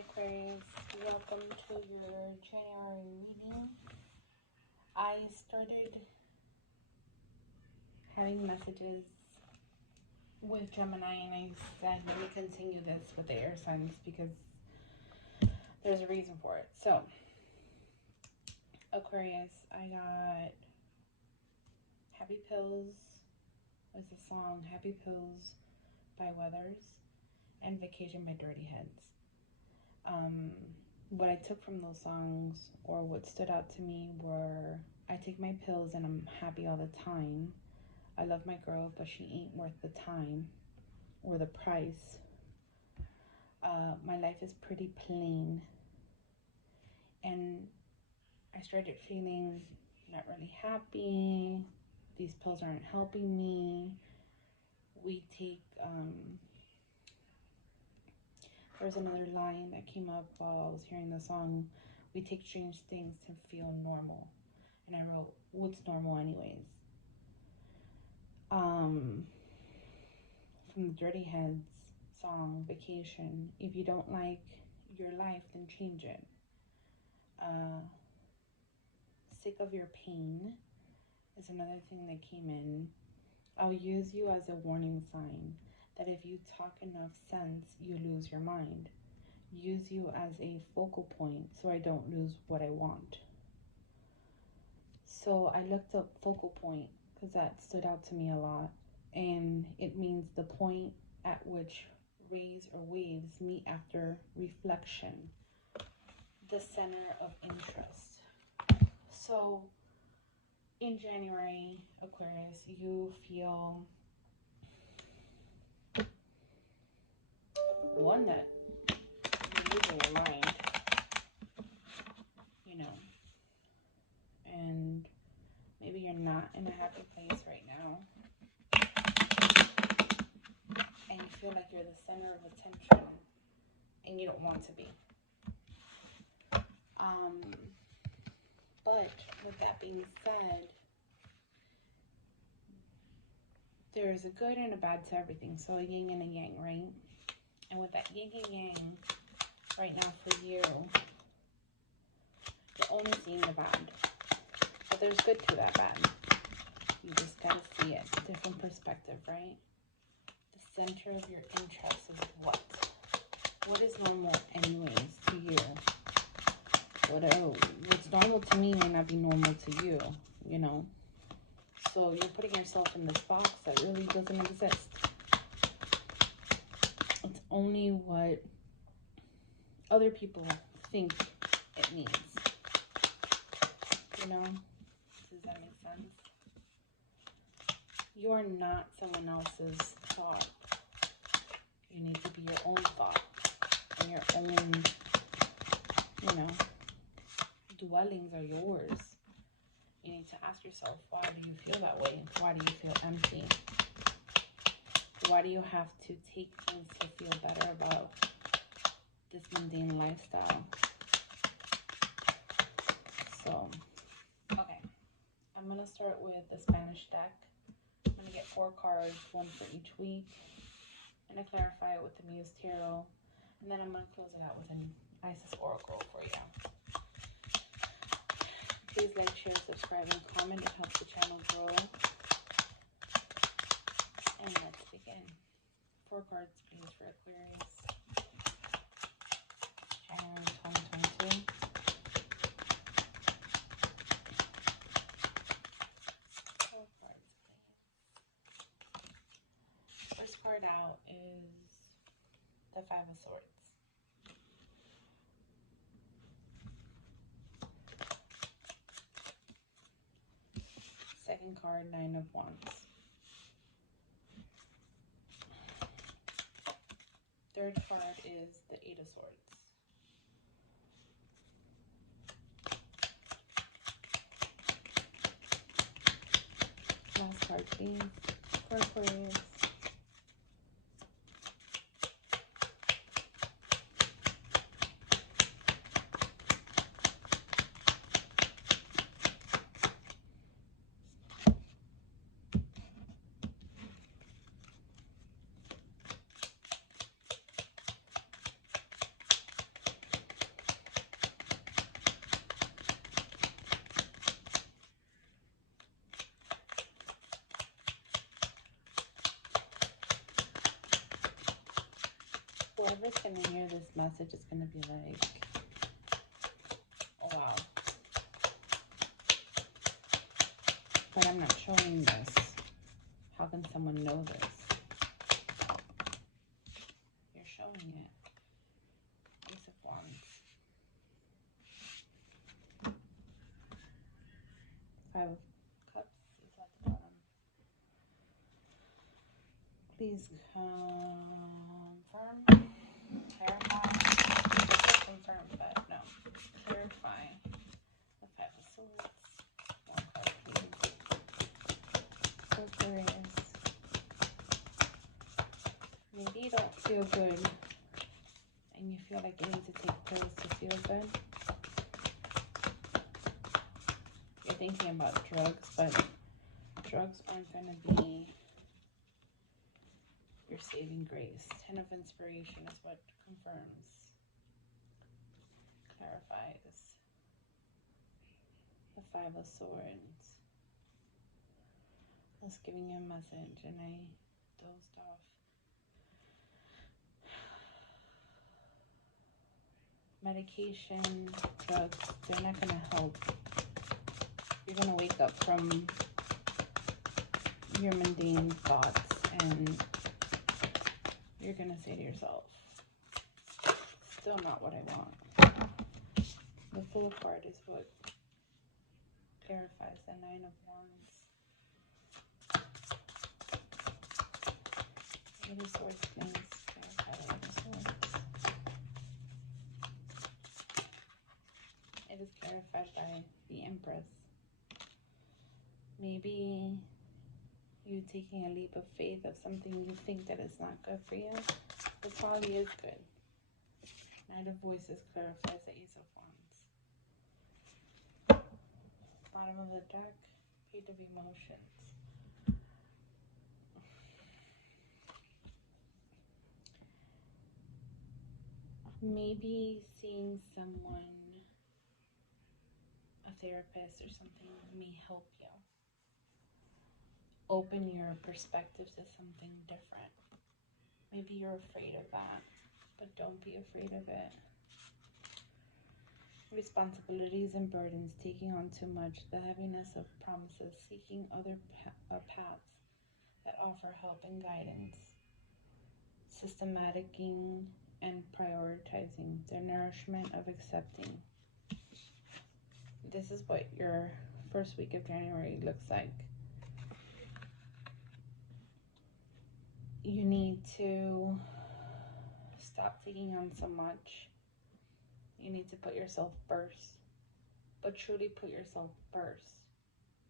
Hi Aquarius, welcome to your January reading. I started having messages with Gemini and I said let me continue this with the air signs because there's a reason for it. So Aquarius, I got Happy Pills was the song Happy Pills by Weathers and Vacation by Dirty Heads. What I took from those songs, or what stood out to me, were I take my pills and I'm happy all the time. I love my girl, but she ain't worth the time or the price. My life is pretty plain. And I started feeling not really happy. These pills aren't helping me. We take, there's another line that came up while I was hearing the song. We take strange things to feel normal. And I wrote, what's normal anyways? From the Dirty Heads song, Vacation. If you don't like your life, then change it. Sick of your pain is another thing that came in. I'll use you as a warning sign that if you talk enough sense, you lose your mind. Use you as a focal point so I don't lose what I want. So I looked up focal point because that stood out to me a lot. And it means the point at which rays or waves meet after reflection. The center of interest. So in January, Aquarius, you feel one that you're losing your mind, you know, and maybe you're not in a happy place right now, and you feel like you're the center of attention, and you don't want to be. But with that being said, there's a good and a bad to everything. So a yin and a yang, right? And with that yin and yang right now for you, you're only seeing the bad. But there's good to that bad. You just gotta see it. Different perspective, right? The center of your interest is what? What is normal anyways to you? What's normal to me may not be normal to you, you know? So you're putting yourself in this box that really doesn't exist. It's only what other people think it means. You know? Does that make sense? You're not someone else's thought. You need to be your own thought. And your own, you know, dwellings are yours. You need to ask yourself, why do you feel that way? Why do you feel empty? Why do you have to take things to feel better about this mundane lifestyle? So, okay. I'm going to start with the Spanish deck. I'm going to get 4 cards, 1 for each week. I'm going to clarify it with the Muse Tarot. And then I'm going to close it out with an Isis Oracle for you. Please like, share, subscribe, and comment. It helps the channel grow. And let's begin. 4 cards, please, for Aquarius. January 2022. 4 cards, please. First card out is the 5 of Swords. Second card, 9 of Wands. Third card is the 8 of Swords. Last card, please, for Aquarius. whoever's going to hear this message is going to be like, oh, wow. But I'm not showing this. How can someone know this? You're showing it. Ace of Wands. 5 of Cups is at the bottom. Please confirm, clarify, confirm, but no, clarify. The 5 of Swords. One card, please. Aquarius. Maybe you don't feel good and you feel like you need to take pills to feel good. You're thinking about drugs, but drugs aren't going to be your saving grace. 10 of Inspiration is what confirms, clarifies. The 5 of Swords. I was giving you a message and I dozed off. Medication, drugs, they're not going to help. You're going to wake up from your mundane thoughts and you're going to say to yourself, still not what I want. The Fool card is what clarifies the 9 of Wands. Eight of Swords, please. Clarify the 8 of Swords. It is clarified by the Empress. Maybe you taking a leap of faith of something you think that is not good for you, but probably is good. Knight of Voices clarifies the Ace of Wands. Bottom of the deck, Page of Emotions. Maybe seeing someone, a therapist or something, may help you. Open your perspective to something different. Maybe you're afraid of that, but don't be afraid of it. Responsibilities and burdens, taking on too much, the heaviness of promises, seeking other paths that offer help and guidance, systematicing and prioritizing, the nourishment of accepting. This is what your first week of January looks like. You need to stop taking on so much. You need to put yourself first, but truly put yourself first.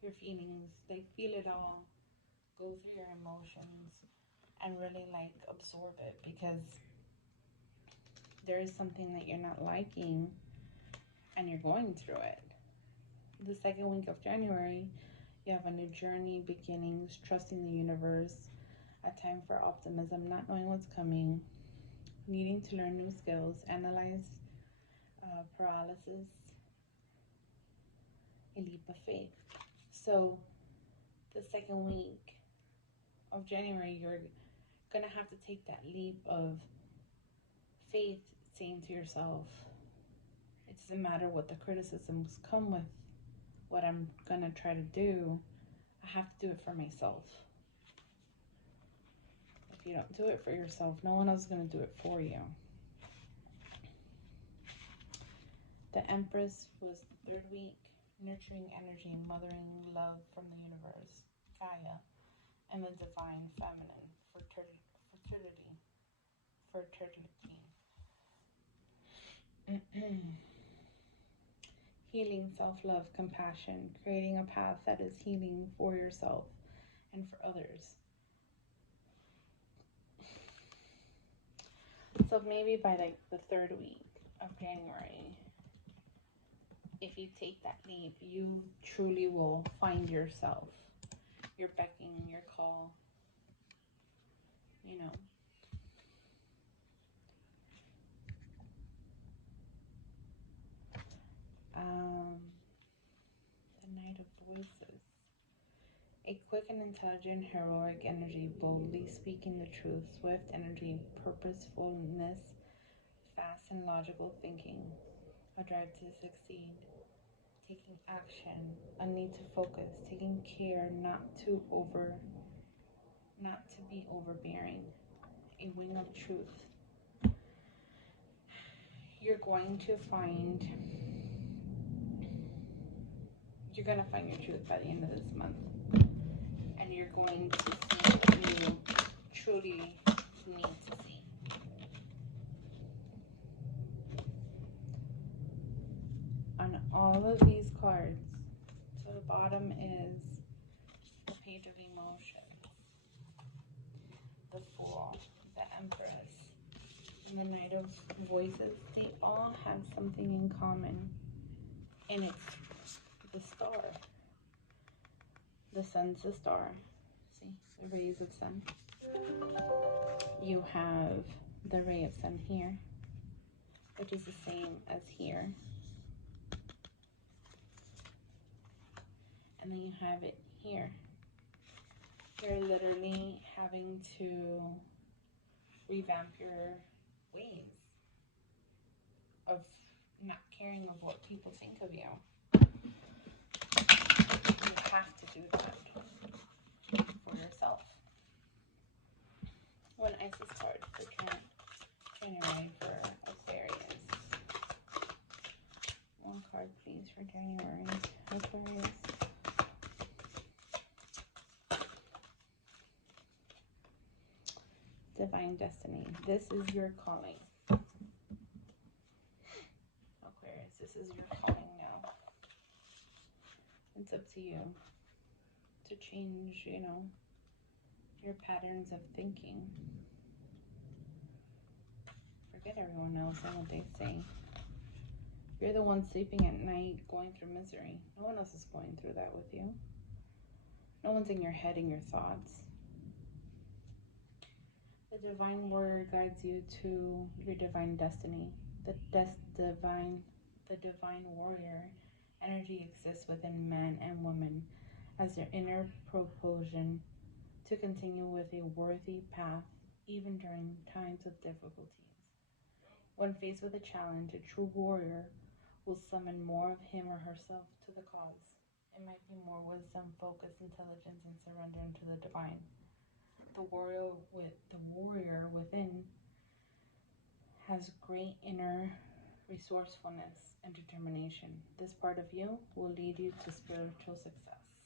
Your feelings, like, feel it all. Go through your emotions and really, like, absorb it, because there is something that you're not liking and you're going through it. The second week of January, you have a new journey, beginnings, trusting the universe, a time for optimism, not knowing what's coming, needing to learn new skills, analyze paralysis, a leap of faith. So the second week of January, you're going to have to take that leap of faith, saying to yourself, it doesn't matter what the criticisms come with, what I'm going to try to do, I have to do it for myself. If you don't do it for yourself, no one else is going to do it for you. The Empress was the third week, nurturing energy, mothering love from the universe, Gaia, and the divine feminine, fertility. Healing, self-love, compassion, creating a path that is healing for yourself and for others. So maybe by like the third week of January, if you take that leap, you truly will find yourself, your beckoning, your call, you know. The Knight of Voices. A quick and intelligent, heroic energy, boldly speaking the truth, swift energy, purposefulness, and logical thinking, a drive to succeed, taking action, a need to focus, taking care not to be overbearing, a wing of truth. You're going to find your truth by the end of this month, and you're going to see what you truly need to see. On all of these cards, so the bottom is the Page of Emotions, the Fool, the Empress, and the Knight of Voices. They all have something in common, and it's the star. The sun's the star. See, the rays of sun. You have the ray of sun here, which is the same as here. And then you have it here. You're literally having to revamp your ways of not caring of what people think of you. You have to do that for yourself. One Isis card for January for Aquarius. One card, please, for January, Aquarius. Divine destiny. This is your calling. Aquarius, this is your calling now. It's up to you to change, your patterns of thinking. Forget everyone else and what they say. You're the one sleeping at night going through misery. No one else is going through that with you. No one's in your head and your thoughts. The divine warrior guides you to your divine destiny. The divine warrior energy exists within man and woman as their inner propulsion to continue with a worthy path even during times of difficulties. When faced with a challenge, a true warrior will summon more of him or herself to the cause. It might be more wisdom, focus, intelligence, and surrender into the divine. The warrior within has great inner resourcefulness and determination. This part of you will lead you to spiritual success.